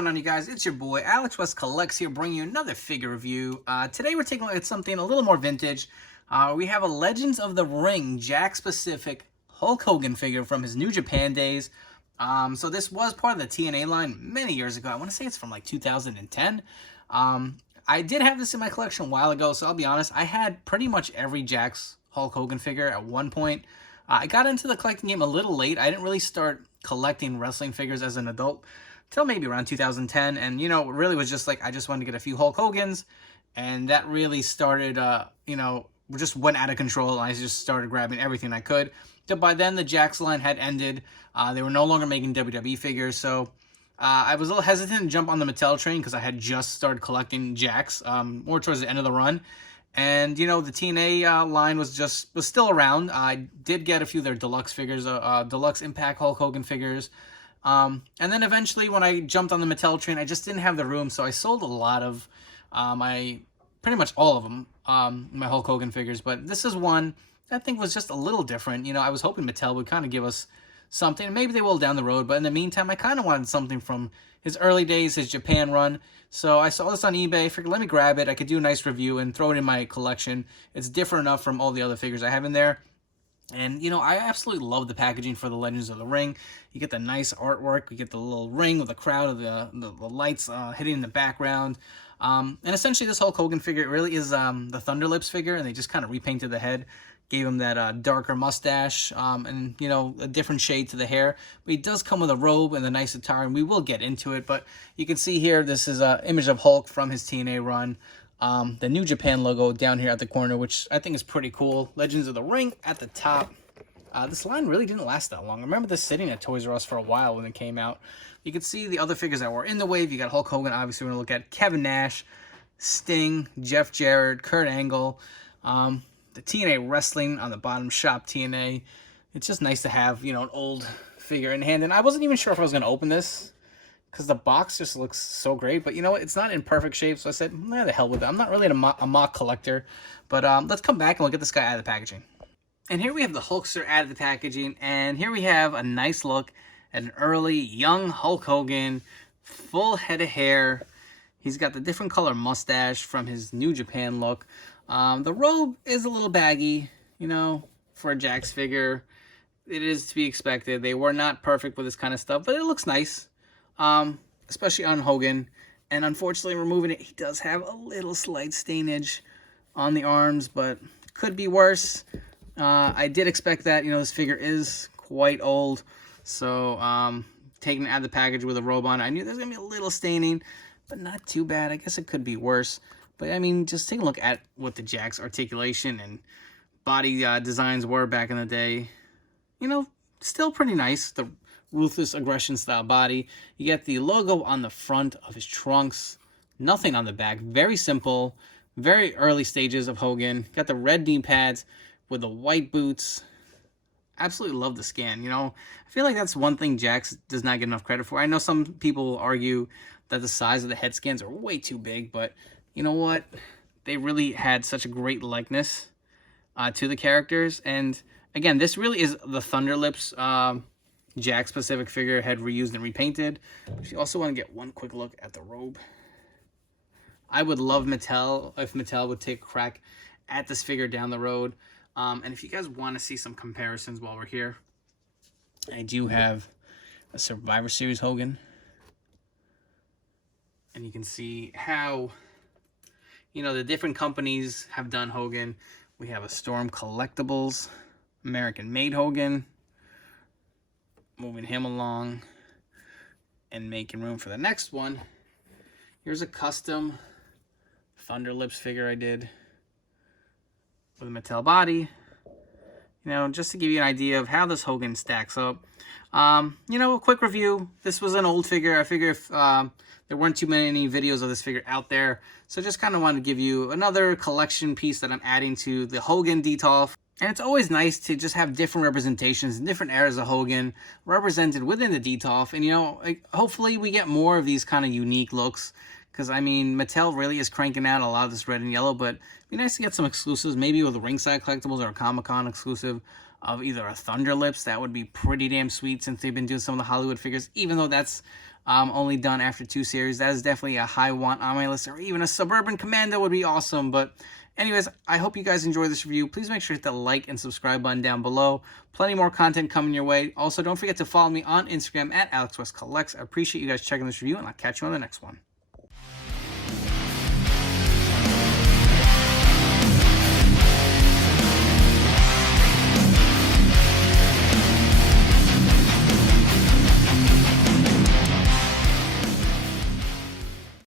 going on, you guys? It's your boy Alex West Collects here, bringing you another figure review. Today we're taking a look at something a little more vintage. We have a Legends of the Ring Jakks specific Hulk Hogan figure from his New Japan days. So this was part of the TNA line many years ago. I want to say it's from like 2010. I did have this in my collection a while ago, so I'll be honest, I had pretty much every Jakks Hulk Hogan figure at one point. I got into the collecting game a little late. I didn't really start collecting wrestling figures as an adult till maybe around 2010, and it really was just like I just wanted to get a few Hulk Hogans, and that really started just went out of control, and I just started grabbing everything I could. So by then the Jakks line had ended. They were no longer making WWE figures, so I was a little hesitant to jump on the Mattel train because I had just started collecting Jakks more towards the end of the run. And the TNA line was still around. I did get a few of their deluxe figures, deluxe Impact Hulk Hogan figures. And then eventually when I jumped on the Mattel train, I just didn't have the room, so I sold a lot of pretty much all of them, my Hulk Hogan figures. But this is one I think was just a little different. I was hoping Mattel would kind of give us something. Maybe they will down the road, but in the meantime, I kind of wanted something from his early days, his Japan run. So I saw this on eBay, figured let me grab it. I could do a nice review and throw it in my collection. It's different enough from all the other figures I have in there. And, I absolutely love the packaging for the Legends of the Ring. You get the nice artwork. You get the little ring with the crowd of the lights hitting in the background. And essentially, this Hulk Hogan figure, it really is the Thunder Lips figure, and they just kind of repainted the head. Gave him that darker mustache and, a different shade to the hair. But he does come with a robe and a nice attire, and we will get into it. But you can see here, this is an image of Hulk from his TNA run. The New Japan logo down here at the corner, which I think is pretty cool. Legends of the Ring at the top. This line really didn't last that long. I remember this sitting at Toys R Us for a while when it came out. You can see the other figures that were in the wave. You got Hulk Hogan, obviously we're going to look at Kevin Nash, Sting, Jeff Jarrett, Kurt Angle, the TNA Wrestling on the bottom, Shop TNA. It's just nice to have, an old figure in hand. And I wasn't even sure if I was going to open this because the box just looks so great. But you know what? It's not in perfect shape. So I said, nah, the hell with it. I'm not really a mock collector. But let's come back and look at this guy out of the packaging. And here we have the Hulkster out of the packaging. And here we have a nice look at an early, young Hulk Hogan. Full head of hair. He's got the different color mustache from his New Japan look. The robe is a little baggy, for a Jakks figure. It is to be expected. They were not perfect with this kind of stuff, but it looks nice, especially on Hogan. And unfortunately, removing it, he does have a little slight stainage on the arms, but could be worse. I did expect that. This figure is quite old, so taking it out of the package with a robe on, I knew there's going to be a little staining, but not too bad. I guess it could be worse. But, I mean, just take a look at what the Jakks articulation and body designs were back in the day. Still pretty nice. The Ruthless Aggression style body. You get the logo on the front of his trunks. Nothing on the back. Very simple. Very early stages of Hogan. Got the red knee pads with the white boots. Absolutely love the scan. I feel like that's one thing Jakks does not get enough credit for. I know some people argue that the size of the head scans are way too big, but you know what? They really had such a great likeness to the characters. And again, this really is the Thunder Lips Jakks specific figure, head reused and repainted. If you also want to get one quick look at the robe, I would love Mattel if Mattel would take a crack at this figure down the road. And if you guys want to see some comparisons while we're here, I do have a Survivor Series Hogan. And you can see how the different companies have done Hogan. We have a Storm Collectibles, American-made Hogan. Moving him along and making room for the next one. Here's a custom Thunder Lips figure I did with a Mattel body. Just to give you an idea of how this Hogan stacks up. A quick review. This was an old figure. I figure if there weren't too many videos of this figure out there, so just kind of wanted to give you another collection piece that I'm adding to the Hogan detolf. And it's always nice to just have different representations and different eras of Hogan represented within the detolf. And hopefully we get more of these kind of unique looks, because I mean Mattel really is cranking out a lot of this red and yellow, but it'd be nice to get some exclusives, maybe with a Ringside Collectibles or a Comic-Con exclusive of either a Thunder Lips. That would be pretty damn sweet, since they've been doing some of the Hollywood figures, even though that's only done after 2 series. That is definitely a high want on my list, or even a Suburban Commando would be awesome. But anyways, I hope you guys enjoyed this review. Please make sure to hit the like and subscribe button down below. Plenty more content coming your way. Also, don't forget to follow me on Instagram at AlexWestCollects. I appreciate you guys checking this review, and I'll catch you on the next one.